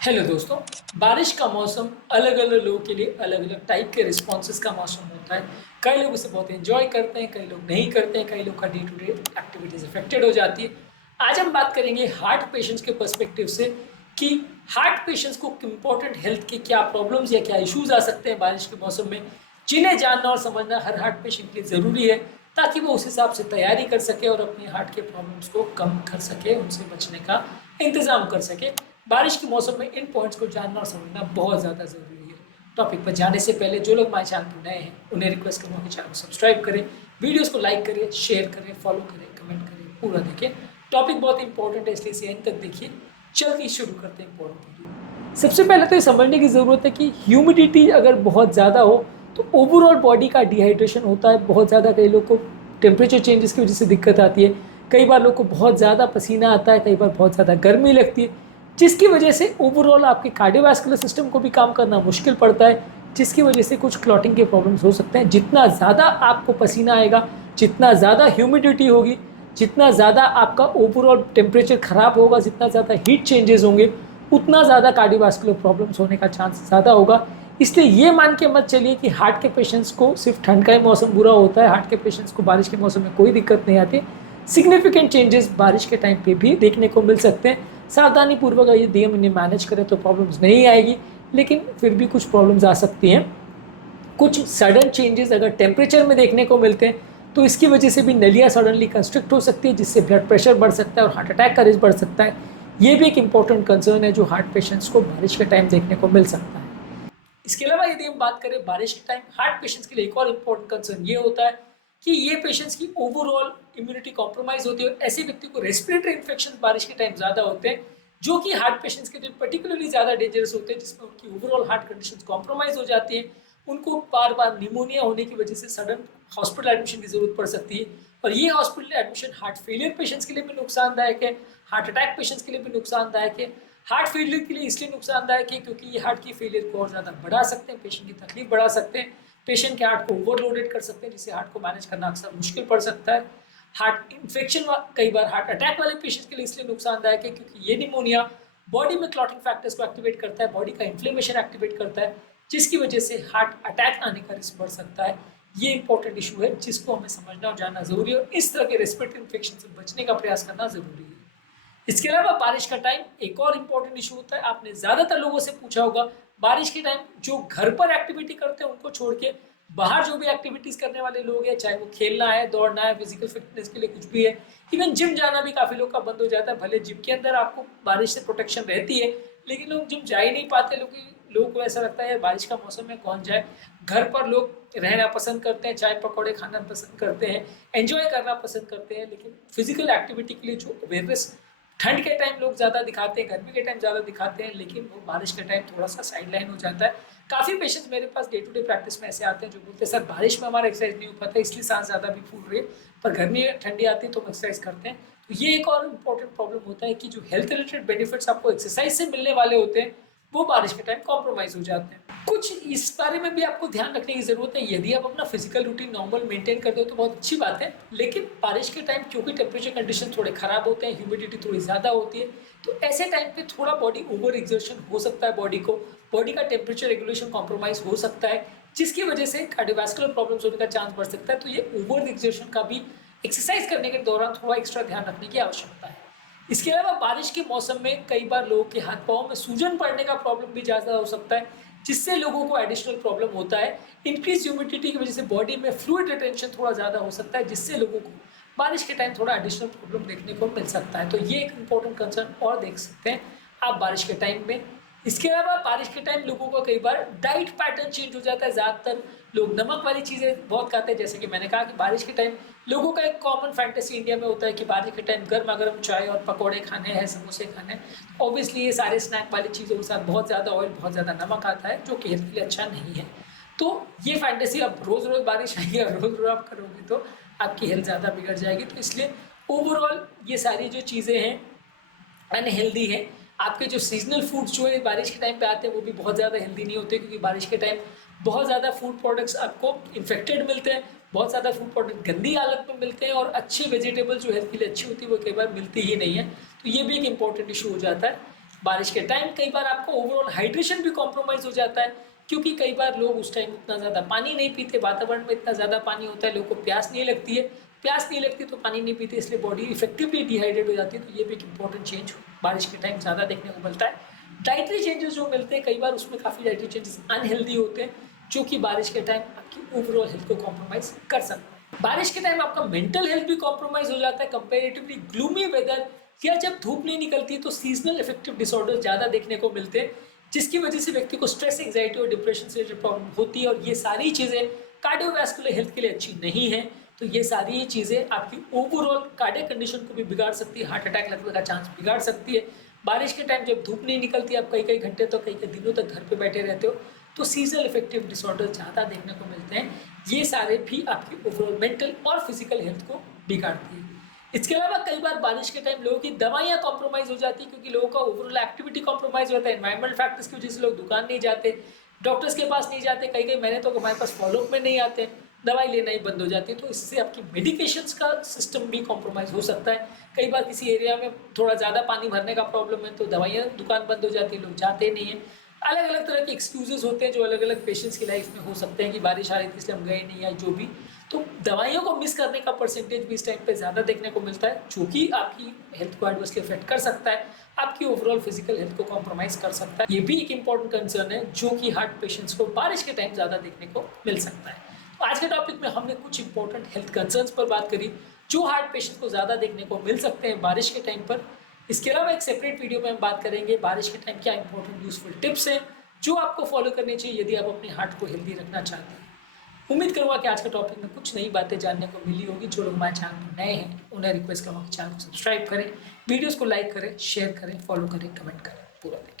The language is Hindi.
हेलो दोस्तों। बारिश का मौसम अलग अलग लोगों के लिए अलग अलग टाइप के रिस्पॉन्सेज का मौसम होता है। कई लोग इसे बहुत एंजॉय करते हैं, कई लोग नहीं करते हैं, कई लोग का day to day activities affected हो जाती है। आज हम बात करेंगे हार्ट पेशेंट्स के पर्सपेक्टिव से कि हार्ट पेशेंट्स को इम्पोर्टेंट हेल्थ के क्या प्रॉब्लम्स या क्या इश्यूज आ सकते हैं बारिश के मौसम में, जिन्हें जानना और समझना हर हार्ट पेशेंट के लिए ज़रूरी है, ताकि वो उस हिसाब से तैयारी कर सके और अपने हार्ट के प्रॉब्लम्स को कम कर सके, उनसे बचने का इंतज़ाम कर सके। बारिश के मौसम में इन पॉइंट्स को जानना और समझना बहुत ज़्यादा ज़रूरी है। टॉपिक पर जाने से पहले जो लोग हमारे चैनल पर नए हैं उन्हें रिक्वेस्ट करूँगा कि चैनल को सब्सक्राइब करें, वीडियोस को लाइक करें, शेयर करें, फॉलो करें, कमेंट करें, पूरा देखें। टॉपिक बहुत इंपॉर्टेंट है, इसलिए इसे एंड तक देखिए। जल्दी शुरू करते हैं इंपॉर्टेंट वीडियो। सबसे पहले तो ये समझने की ज़रूरत है कि ह्यूमिडिटी अगर बहुत ज़्यादा हो तो ओवरऑल बॉडी का डिहाइड्रेशन होता है बहुत ज़्यादा। कई लोग को टेम्परेचर चेंजेस की वजह से दिक्कत आती है, कई बार लोग को बहुत ज़्यादा पसीना आता है, कई बार बहुत ज़्यादा गर्मी लगती है, जिसकी वजह से ओवरऑल आपके कार्डियोवैस्कुलर सिस्टम को भी काम करना मुश्किल पड़ता है, जिसकी वजह से कुछ क्लॉटिंग के प्रॉब्लम्स हो सकते हैं। जितना ज़्यादा आपको पसीना आएगा, जितना ज़्यादा ह्यूमिडिटी होगी, जितना ज़्यादा आपका ओवरऑल टेम्परेचर ख़राब होगा, जितना ज़्यादा हीट चेंजेस होंगे, उतना ज़्यादा कार्डियोवैस्कुलर प्रॉब्लम्स होने का चांस ज़्यादा होगा। इसलिए ये मान के मत चलिए कि हार्ट के पेशेंट्स को सिर्फ ठंड का ही मौसम बुरा होता है, हार्ट के पेशेंट्स को बारिश के मौसम में कोई दिक्कत नहीं आती। सिग्निफिकेंट चेंजेस बारिश के टाइम पे भी देखने को मिल सकते हैं। सावधानी पूर्वक यदि हम इन्हें मैनेज करें तो प्रॉब्लम्स नहीं आएगी, लेकिन फिर भी कुछ प्रॉब्लम्स आ सकती हैं। कुछ सडन चेंजेस अगर टेम्परेचर में देखने को मिलते हैं तो इसकी वजह से भी नलियाँ सडनली कंस्ट्रक्ट हो सकती है, जिससे ब्लड प्रेशर बढ़ सकता है और हार्ट अटैक का रिस्क बढ़ सकता है। ये भी एक इंपॉर्टेंट कंसर्न है जो हार्ट पेशेंट्स को बारिश के टाइम देखने को मिल सकता है। इसके अलावा यदि हम बात करें बारिश के टाइम हार्ट पेशेंट्स के लिए, एक और इम्पोर्टेंट कंसर्न ये होता है कि ये पेशेंट्स की ओवरऑल इम्यूनिटी कॉम्प्रोमाइज होती है और ऐसे व्यक्ति को रेस्पिरेटरी इन्फेक्शन बारिश के टाइम ज़्यादा होते हैं, जो कि हार्ट पेशेंट्स के लिए पर्टिकुलरली ज़्यादा डेंजरस होते हैं, जिसमें उनकी ओवरऑल हार्ट कंडीशन कॉम्प्रोमाइज हो जाती है। उनको बार बार निमोनिया होने की वजह से सडन हॉस्पिटल एडमिशन की जरूरत पड़ सकती है, और ये hospital admission heart failure patients के लिए भी नुकसानदायक है, हार्ट अटैक पेशेंट्स के लिए भी नुकसानदायक है। हार्ट फेलियर के लिए इसलिए नुकसानदायक है क्योंकि ये हार्ट की फेलियर को और ज़्यादा बढ़ा सकते हैं, पेशेंट की तकलीफ बढ़ा सकते हैं, पेशेंट के हार्ट को ओवरलोडेड कर सकते हैं, जिससे हार्ट को मैनेज करना अक्सर मुश्किल पड़ सकता है। हार्ट इन्फेक्शन कई बार हार्ट अटैक वाले पेशेंट्स के लिए इसलिए नुकसानदायक है क्योंकि ये निमोनिया बॉडी में क्लॉटिंग फैक्टर्स को एक्टिवेट करता है, बॉडी का इन्फ्लेमेशन एक्टिवेट करता है, जिसकी वजह से हार्ट अटैक आने का रिस्क बढ़ सकता है। ये इंपॉर्टेंट इशू है जिसको हमें समझना और जानना जरूरी है, और इस तरह के रेस्पिरेटरी इन्फेक्शन से बचने का प्रयास करना जरूरी है। इसके अलावा बारिश का टाइम एक और इम्पोर्टेंट इशू होता है। आपने ज़्यादातर लोगों से पूछा होगा बारिश के टाइम जो घर पर एक्टिविटी करते हैं उनको छोड़ के बाहर जो भी एक्टिविटीज़ करने वाले लोग हैं, चाहे वो खेलना है, दौड़ना है, फिजिकल फिटनेस के लिए कुछ भी है, इवन जिम जाना भी काफ़ी लोग का बंद हो जाता है। भले जिम के अंदर आपको बारिश से प्रोटेक्शन रहती है, लेकिन लोग जिम जा ही नहीं पाते। लोगों को ऐसा लगता है बारिश का मौसम में कौन जाए। घर पर लोग रहना पसंद करते हैं, चाय पकौड़े खाना पसंद करते हैं, एंजॉय करना पसंद करते हैं, लेकिन फिजिकल एक्टिविटी के लिए जो अवेयरनेस ठंड के टाइम लोग ज़्यादा दिखाते हैं, गर्मी के टाइम ज़्यादा दिखाते हैं, लेकिन वो बारिश के टाइम थोड़ा सा साइड लाइन हो जाता है। काफ़ी पेशेंट्स मेरे पास डे टू डे प्रैक्टिस में ऐसे आते हैं जो बोलते हैं सर बारिश में हमारा एक्सरसाइज नहीं हो पाता, इसलिए सांस ज़्यादा भी फूल रही है, पर गर्मी ठंडी आती है तो हम एक्सरसाइज करते हैं। तो ये एक और इम्पॉर्टेंट प्रॉब्लम होता है कि जो हेल्थ रिलेटेड बेनिफिट्स आपको एक्सरसाइज से मिलने वाले होते हैं वो बारिश के टाइम कॉम्प्रोमाइज हो जाते हैं। कुछ इस बारे में भी आपको ध्यान रखने की जरूरत है। यदि आप अपना फिजिकल रूटीन नॉर्मल मेंटेन करते हो तो बहुत अच्छी बात है, लेकिन बारिश के टाइम क्योंकि टेम्परेचर कंडीशन थोड़े खराब होते हैं, ह्यूमिडिटी थोड़ी ज़्यादा होती है, तो ऐसे टाइम पे थोड़ा बॉडी ओवर एक्सर्शन हो सकता है, बॉडी का टेम्परेचर रेगुलेशन कॉम्प्रोमाइज हो सकता है, जिसकी वजह से कार्डियोवैस्कुलर प्रॉब्लम्स होने का चांस बढ़ सकता है। तो ये ओवर एक्सर्शन का भी एक्सरसाइज करने के दौरान थोड़ा एक्स्ट्रा ध्यान रखने की आवश्यकता है। इसके अलावा बारिश के मौसम में कई बार लोगों के हाथ पाँव में सूजन पड़ने का प्रॉब्लम भी ज़्यादा हो सकता है, जिससे लोगों को एडिशनल प्रॉब्लम होता है। इंक्रीज ह्यूमिडिटी की वजह से बॉडी में फ्लूइड रिटेंशन थोड़ा ज़्यादा हो सकता है, जिससे लोगों को बारिश के टाइम थोड़ा एडिशनल प्रॉब्लम देखने को मिल सकता है। तो ये एक इंपॉर्टेंट कंसर्न और देख सकते हैं आप बारिश के टाइम में। इसके अलावा बारिश के टाइम लोगों का कई बार डाइट पैटर्न चेंज हो जाता है। ज़्यादातर लोग नमक वाली चीज़ें बहुत खाते हैं, जैसे कि मैंने कहा कि बारिश के टाइम लोगों का एक कॉमन फैंटेसी इंडिया में होता है कि बारिश के टाइम गर्मा गर्म चाय और पकौड़े खाने हैं, समोसे खाने हैं। ऑब्वियसली ये सारे स्नैक वाली चीज़ों के साथ बहुत ज़्यादा ऑयल, बहुत ज़्यादा नमक आता है, जो कि हेल्थ के लिए अच्छा नहीं है। तो ये फैंटेसी, अब रोज़ रोज़ बारिश आएगी और रोज़ रोज़ आप करोगे तो आपकी हेल्थ ज़्यादा बिगड़ जाएगी। तो इसलिए ओवरऑल ये सारी जो चीज़ें हैं अनहेल्दी है। आपके जो सीजनल फूड्स जो है बारिश के टाइम पे आते हैं वो भी बहुत ज़्यादा हेल्दी नहीं होते, क्योंकि बारिश के टाइम बहुत ज़्यादा फूड प्रोडक्ट्स आपको इन्फेक्टेड मिलते हैं, बहुत ज़्यादा फूड प्रोडक्ट गंदी हालत में मिलते हैं, और अच्छी वेजिटेबल जो हेल्थ के लिए अच्छी होती है वो कई बार मिलती ही नहीं है। तो ये भी एक इंपॉर्टेंट इशू हो जाता है। बारिश के टाइम कई बार आपका ओवरऑल हाइड्रेशन भी कॉम्प्रोमाइज हो जाता है, क्योंकि कई बार लोग उस टाइम उतना ज़्यादा पानी नहीं पीते, वातावरण में इतना ज़्यादा पानी होता है, लोगों को प्यास नहीं लगती है, प्यास नहीं लगती तो पानी नहीं पीते, इसलिए बॉडी इफेक्टिवली डिहाइड्रेट हो जाती है। तो ये भी एक इंपॉर्टेंट चेंज बारिश के टाइम ज़्यादा देखने को मिलता है। डाइटरी चेंजेस जो मिलते हैं कई बार उसमें काफ़ी डाइटरी चेंजेस अनहेल्दी होते हैं, जो कि बारिश के टाइम आपकी ओवरऑल हेल्थ को कॉम्प्रोमाइज कर सकते हैं। बारिश के टाइम आपका मेंटल हेल्थ भी कॉम्प्रोमाइज हो जाता है। कंपेरेटिवली ग्लूमी वेदर या जब धूप नहीं निकलती है तो सीजनल इफेक्टिव डिसऑर्डर ज़्यादा देखने को मिलते हैं, जिसकी वजह से व्यक्ति को स्ट्रेस, एंग्जाइटी और डिप्रेशन से प्रॉब्लम होती है। और ये सारी चीज़ें कार्डियोवैस्कुलर हेल्थ के लिए अच्छी नहीं है। तो ये सारी चीज़ें आपकी ओवरऑल कार्डियक कंडीशन को भी बिगाड़ सकती है, हार्ट अटैक लगने का चांस बिगाड़ सकती है। बारिश के टाइम जब धूप नहीं निकलती, आप कई कई घंटे तो कई कई दिनों तक घर पे बैठे रहते हो, तो सीजनल इफेक्टिव डिसऑर्डर ज़्यादा देखने को मिलते हैं। ये सारे भी आपकी ओवरऑल मेंटल और फिजिकल हेल्थ को बिगाड़ती है। इसके अलावा कई बार बारिश के टाइम लोगों की दवाइयाँ कॉम्प्रोमाइज़ हो जाती है, क्योंकि लोगों का ओवरऑल एक्टिविटी कॉम्प्रोमाइज़ होता है। एनवायरमेंटल फैक्टर्स की वजह से लोग दुकान नहीं जाते, डॉक्टर्स के पास नहीं जाते, कई कई महीने तो हमारे पास फॉलोअप में नहीं आते, दवाई लेना ही बंद हो जाती है। तो इससे आपकी मेडिकेशंस का सिस्टम भी कॉम्प्रोमाइज़ हो सकता है। कई बार किसी एरिया में थोड़ा ज़्यादा पानी भरने का प्रॉब्लम है तो दवाइयाँ दुकान बंद हो जाती है, लोग जाते नहीं हैं। अलग अलग तरह के एक्सक्यूजेस होते हैं जो अलग अलग पेशेंट्स की लाइफ में हो सकते हैं, कि बारिश आ रही थी इसलिए हम गए नहीं, या जो भी। तो दवाइयों को मिस करने का परसेंटेज भी इस टाइम पे ज़्यादा देखने को मिलता है, जो कि आपकी हेल्थ को एडवर्सली अफेक्ट कर सकता है, आपकी ओवरऑल फिजिकल हेल्थ को कॉम्प्रोमाइज कर सकता है। ये भी एक इंपॉर्टेंट कंसर्न है जो कि हार्ट पेशेंट्स को बारिश के टाइम ज़्यादा देखने को मिल सकता है। तो आज के टॉपिक में हमने कुछ इंपॉर्टेंट हेल्थ कंसर्न्स पर बात करी जो हार्ट पेशेंट्स को ज़्यादा देखने को मिल सकते हैं बारिश के टाइम पर। इसके अलावा एक सेपरेट वीडियो में हम बात करेंगे बारिश के टाइम क्या इंपॉर्टेंट यूजफुल टिप्स हैं जो आपको फॉलो करनी चाहिए यदि आप अपने हार्ट को हेल्दी रखना चाहते हैं। उम्मीद करूँगा कि आज के टॉपिक में कुछ नई बातें जानने को मिली होगी। जो लोग हमारे चैनल पर नए हैं उन्हें रिक्वेस्ट करूँगा कि चैनल को सब्सक्राइब करें, वीडियोस को लाइक करें, शेयर करें, फॉलो करें, कमेंट करें, पूरा देखें।